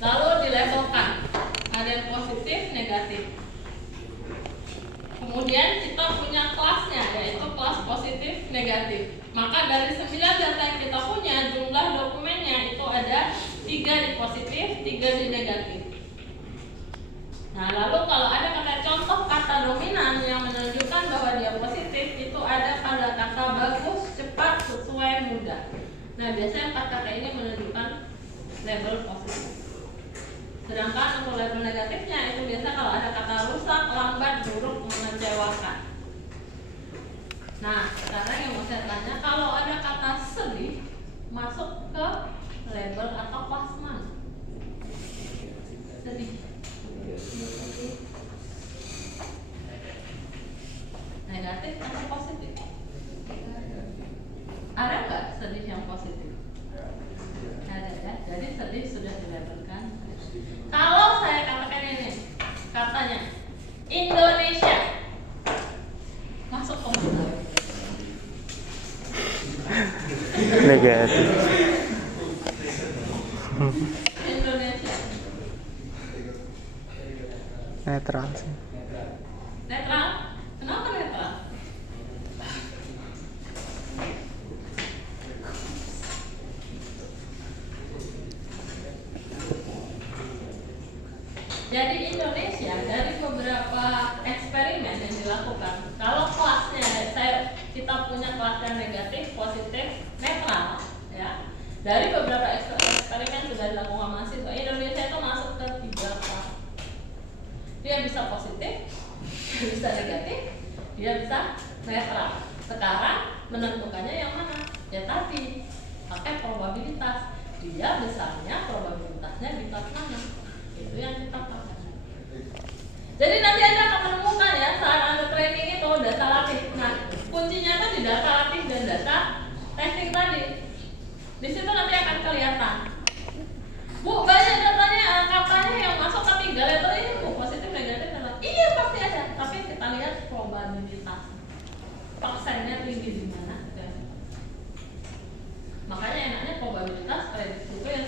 Lalu dilabelkan, ada yang positif, negatif. Kemudian kita punya kelasnya, yaitu kelas positif, negatif. Maka dari 9 data yang kita punya, jumlah dokumennya itu ada 3 di positif, 3 di negatif. Nah, lalu kalau ada contoh kata dominan yang menunjukkan bahwa dia positif, itu ada pada kata bagus, cepat, sesuai, mudah. Nah, biasanya 4 kata ini menunjukkan label positif. Sedangkan untuk label negatifnya itu biasa kalau ada kata rusak, lambat, buruk, mengecewakan. Nah, sekarang yang mau saya tanya, kalau ada kata sedih, masuk ke label atau kelas mana? Sedih. Negatif atau positif? Ada nggak sedih yang positif? Ada ya. Jadi sedih sudah dilabelkan. Kalau saya katakan ini katanya Indonesia, masuk ke mana? Negatif. Indonesia Netral sih. netral. Kenapa netral? Jadi Indonesia dari beberapa eksperimen yang dilakukan, kalau kelasnya kita punya kelasnya negatif, positif, netral, ya. Dari beberapa eksperimen sudah dilakukan mahasiswa, Indonesia itu masuk ke 3 kelas. Dia bisa positif, dia bisa negatif, dia bisa netral. Sekarang menentukannya yang mana? Ya tadi pakai probabilitas. Dia besarnya probabilitasnya di kelas mana? Itu yang kita pakai. Jadi nanti Anda akan menemukan ya saat Anda training itu data latih. Nah, kuncinya itu di data latih dan data testing tadi. Di situ nanti akan kelihatan. Bu, banyak datanya, katanya yang masuk ke 3 label ini, Bu, positif, negatif, netral. Iya pasti ada, tapi kita lihat probabilitas. Persennya tinggi di mana? Ya. Makanya enaknya probabilitas prediksi itu yang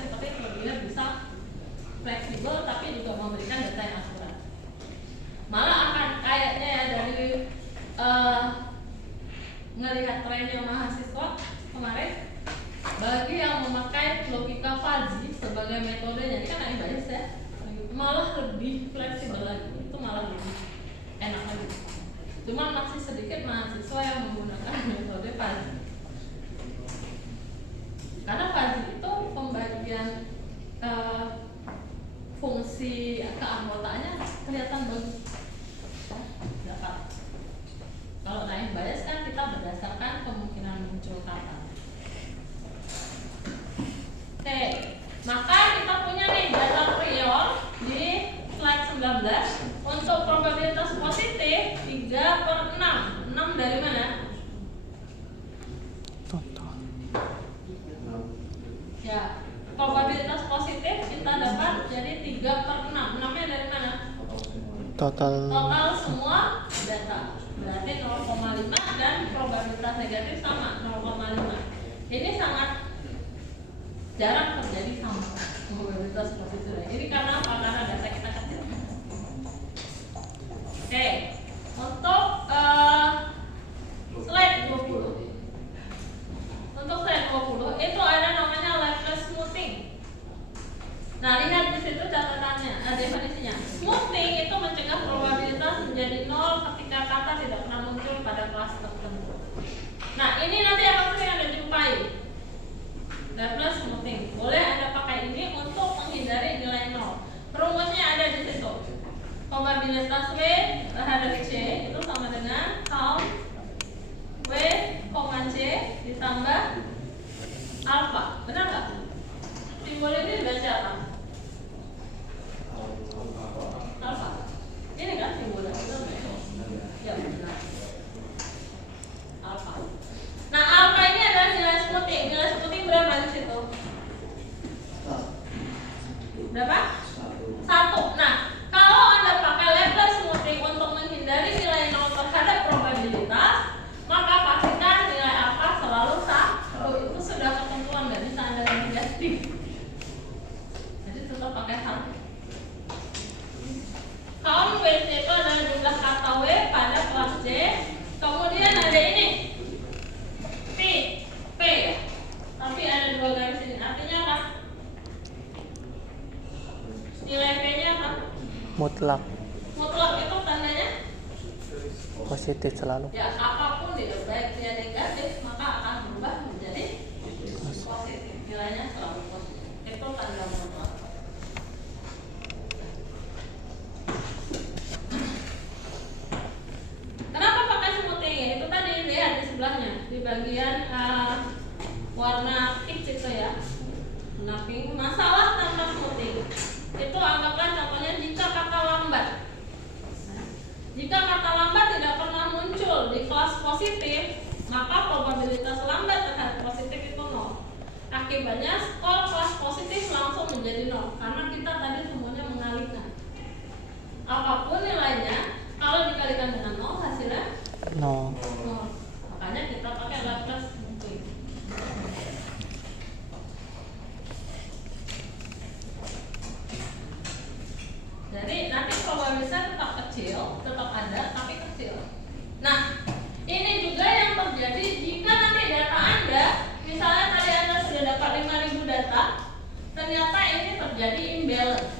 Maka kita punya nih data real di slide 19 untuk probabilitas positif 3/6. 6 dari mana? Total. Ya, probabilitas positif kita dapat jadi 3/6. 6-nya dari mana? Total. Total semua data. Berarti 0,5 dan probabilitas negatif sama 0,5. Ini sangat jarang terjadi sama probabilitas positif. Ini karena apa? Karena data kita kecil. Oke, untuk slide 20. Untuk slide 20 itu ada namanya Laplace smoothing. Nah, lihat di situ catatannya, definisinya. Smoothing itu mencegah probabilitas menjadi 0 ketika kata tidak pernah muncul pada kelas tertentu. Nah, ini nanti akan sering Anda jumpai. Laplace smoothing. Boleh Anda pakai ini untuk menghindari nilai 0. Rumusnya ada di situ. Probabilitas W terhadap C itu sama dengan count W, C ditambah alpha. Benar nggak? Simbol ini dibaca apa? Alpha. Ini kan simbolnya. Ya, benar. Alpha. Nah, alpha ini adalah nilai smoothing. Nilai smoothing berapa di situ? Berapa? 1. Nah, kalau Anda pakai Laplace smoothing untuk menghindari nilai 0 terhadap probabilitas, maka pastikan nilai alpha selalu 1. Itu sudah ketentuan, nggak bisa Anda ganti. Jadi tetap pakai 1. Count WC itu adalah jumlah kata W pada kelas C. Kemudian ada ini P ya. Tapi ada 2 garis ini. Artinya apa? Nilai P-nya apa? Mutlak. Mutlak itu tandanya Positif selalu. ya, apapun dia, baik dia negatif maka akan berubah menjadi positif. Nilainya selalu positif. Itu tanda mutlak. Kenapa pakai smoothing? Itu tadi lihat di sebelahnya, di bagian warna peach itu ya. Nah, pink. Masalah tanpa smoothing itu anggaplah contohnya jika kata lambat. Jika kata lambat tidak pernah muncul di kelas positif, maka probabilitas lambat terhadap positif itu 0. Akibatnya skor kelas positif langsung menjadi 0 karena kita tadi semuanya mengalihkan. Apapun nilainya, kalau dikalikan dengan 0 hasilnya 0. 0. Makanya kita pakai Laplace smoothing. Jadi nanti probabilitasnya tetap kecil, tetap ada tapi kecil. Nah, ini juga yang terjadi jika nanti data Anda, misalnya tadi Anda sudah dapat 5.000 data, ternyata ini terjadi imbalance.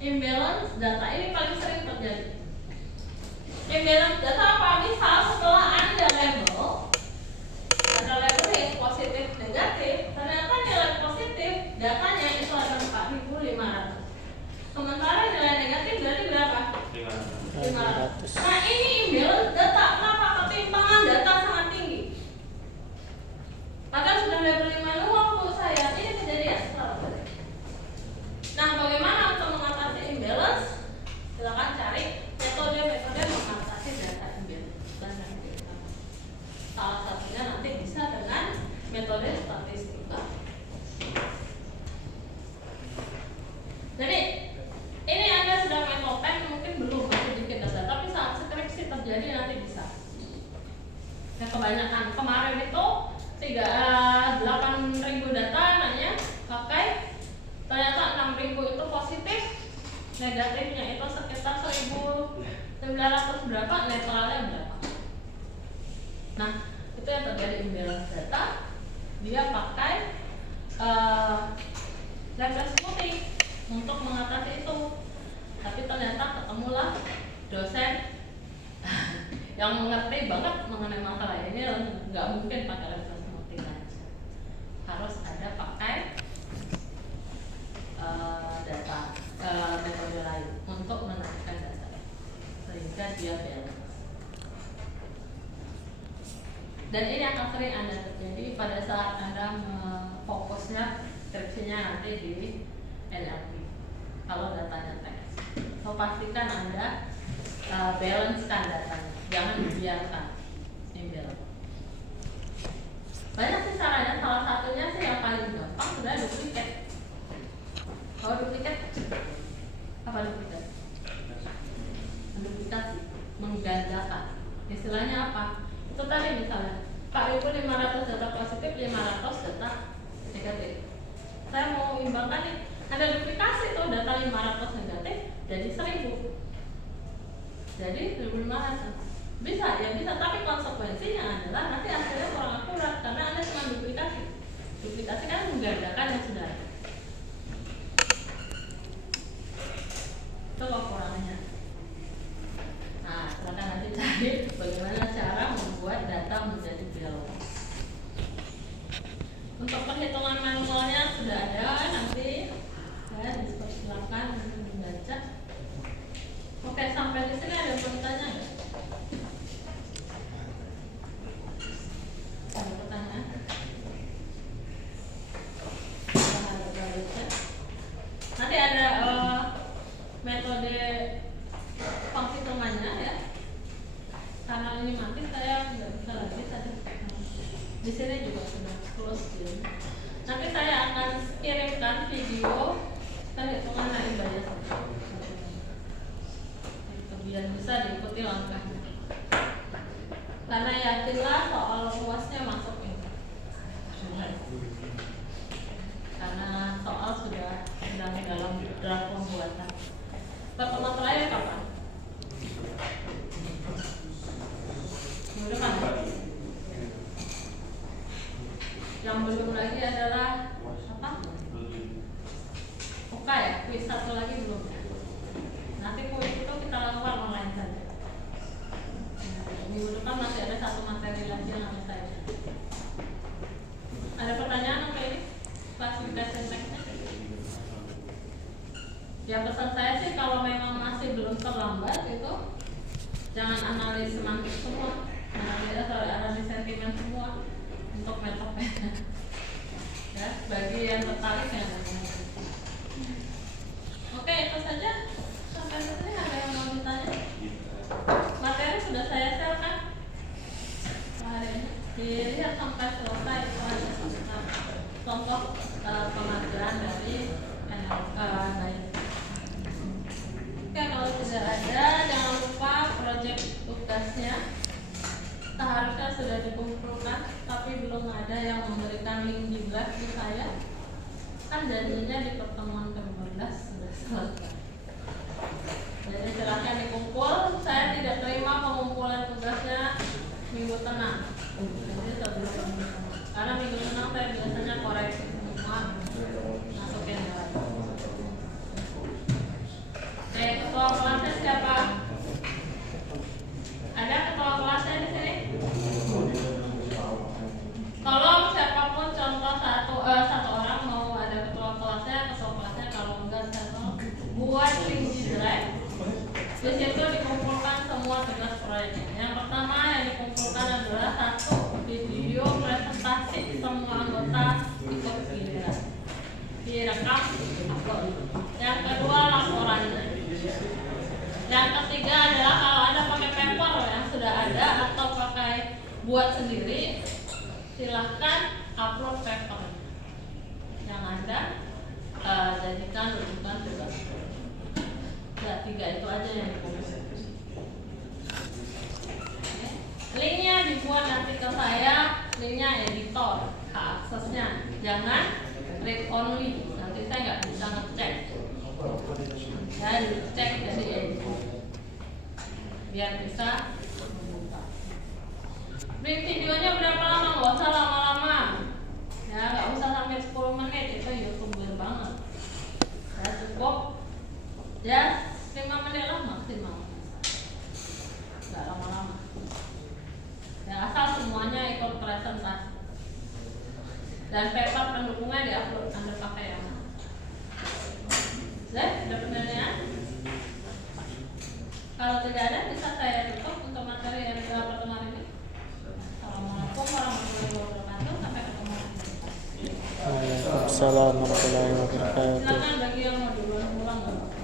Imbalance data ini paling sering terjadi. Imbalance data apa? Misal setelah Anda label, ada labeling positif negatif, ternyata nilai positif datanya itu ada 4.500. Sementara nilai negatif berarti berapa? 500. Nah, ini imbalance data. Kenapa? Ketimpangan data sangat tinggi. Padahal sudah labeling manual Bu saya. Ini kejadian selalu. Nah, bagaimana untuk mengatasi imbalance? Silakan cari metode-metode mengatasi data imbalance. Salah satunya nanti bisa dengan metode statistika. Jadi ini Anda sudah main topeng, mungkin belum masih dikit data, tapi saat skripsi terjadi nanti bisa. Nah, kebanyakan kemarin itu 8.000 data nanya pakai, ternyata 6.000 itu positif, negatifnya itu sekitar 1.900 berapa, netralnya berapa. Nah, itu yang terjadi imbalance data. Dia pakai Laplace smoothing untuk mengatasi itu. Tapi ternyata ketemulah dosen yang mengerti banget mengenai masalah ini. Nggak mungkin pakai Laplace smoothing aja, harus ada pakai data metode lain untuk menaikkan data sehingga dia balance. Dan ini akan sering Anda terjadi pada saat Anda fokusnya skripsinya nanti di NLP kalau datanya teks. So pastikan Anda balancekan datanya, jangan dibiarkan embel. Banyak sih caranya, salah satunya sih yang paling gampang sebenarnya duplikat. Kalau duplikat apa duplikat? Menduplikasi, menggandakan. Istilahnya apa? Itu tadi misalnya Pak Ibu 500 data positif, 500 data negatif. Saya mau imbangkan nih, ada duplikasi tuh data 500 negatif jadi 1000. Jadi 1500. Bisa, ya bisa, tapi konsekuensinya adalah nanti hasilnya kurang akurat karena Anda cuma duplikasi. Duplikasi kan menggandakan yang sudah ada. Itu kekurangannya. Nah, silakan nanti cari bagaimana cara membuat data menjadi balance. Untuk perhitungan manualnya sudah ada nanti, ya silakan membaca. Oke, sampai di sini ada pertanyaan nggak? Ada pertanyaan? Nanti ada metode penghitungannya ya. Karena ini mati saya nggak bisa lagi tadi. Di sini juga sudah close game. Nanti saya akan kirimkan video perhitungan naik bias itu biar bisa diikuti langkahnya. Karena yakinlah soal luasnya masuk ini. Karena soal sudah sedang dalam draft pembuatan. Pertemuan terakhir kapan? Minggu depan. Yang belum lagi adalah apa? Oke ya, kuis satu lagi belum. Nanti kuis itu kita lakukan online saja. Minggu depan masih ada satu materi lagi yang harus saya. Ada pertanyaan untuk ini? Klasifikasi teksnya? Ya pesan saya sih kalau memang masih belum terlambat itu jangan analis semantik semua, analis sentimen semua untuk metode. Ya, bagi yang tertarik yang oke, itu saja. Sampai sini ada yang mau ditanya? Materi sudah saya share kan? Hari ini dilihat sampai selesai itu ada contoh pengajaran dari NLP. Oke, kalau tidak ada jangan lupa proyek tugasnya seharusnya sudah dikumpulkan, tapi belum ada yang memberikan link di blog di saya. Kan janjinya di pertemuan ke-15 sudah selesai. Jadi silahkan dikumpul. Saya tidak terima pengumpulan tugasnya minggu tenang. Jadi sebelum karena minggu tenang saya biasanya koreksi semua, masukin lagi. Oke, ketua kelasnya siapa? Ada ketua kelasnya di sini? Tolong siapapun contoh satu orang mau ada ketua kelasnya kalau enggak saya tolong buat link di drive. Di situ dikumpulkan semua tugas proyeknya. Yang pertama yang dikumpulkan adalah satu video presentasi semua anggota ikut giliran direkam upload. Yang kedua laporannya. Yang ketiga adalah kalau Anda pakai paper yang sudah ada atau pakai buat sendiri, silahkan upload paper yang Anda jadikan rujukan tugas. Ya, 3 itu aja yang dikumpulkan. Linknya dibuat nanti ke saya, linknya editor, hak aksesnya. Jangan read only, nanti saya nggak bisa ngecek. Ya, dicek dari editor biar bisa membuka. Print videonya berapa lama? Nggak usah lama-lama. Ya, nggak usah sampai 10 menit, itu YouTuber banget. Ya, cukup ya 5 menit lah maksimal. Nggak lama-lama. Ya, asal semuanya ikut presentasi. Dan paper pendukungnya diupload, Anda pakai yang mana? Ada pertanyaan? Kalau tidak ada, bisa saya tutup untuk materi yang pertemuan ini. Assalamualaikum warahmatullahi wabarakatuh. Sampai ketemu lagi. Waalaikumsalam warahmatullahi wabarakatuh. Silakan bagi yang mau duluan pulang nggak apa-apa.